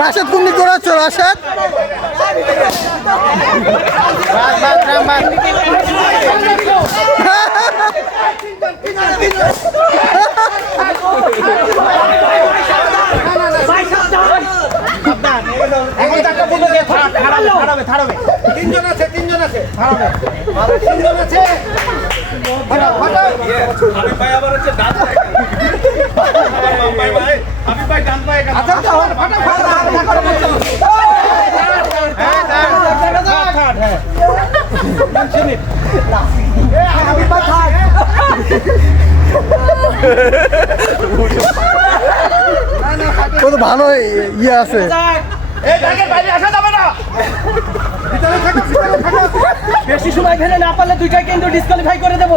রাশেদ কোন দিক দৌড়াচ্ছ রাশেদ? তিনজন আছে তিনজন আছে তিনজন আছে আমি ভাই আবার হচ্ছে ডান ভাই ভাই আমি ভাই ডান পায়ে আচ্ছা কত ভালো ইয়ে আছে। বেশি সময় ফেলে না পারলে দুইটা কিন্তু ডিসকোয়ালিফাই করে দেবো।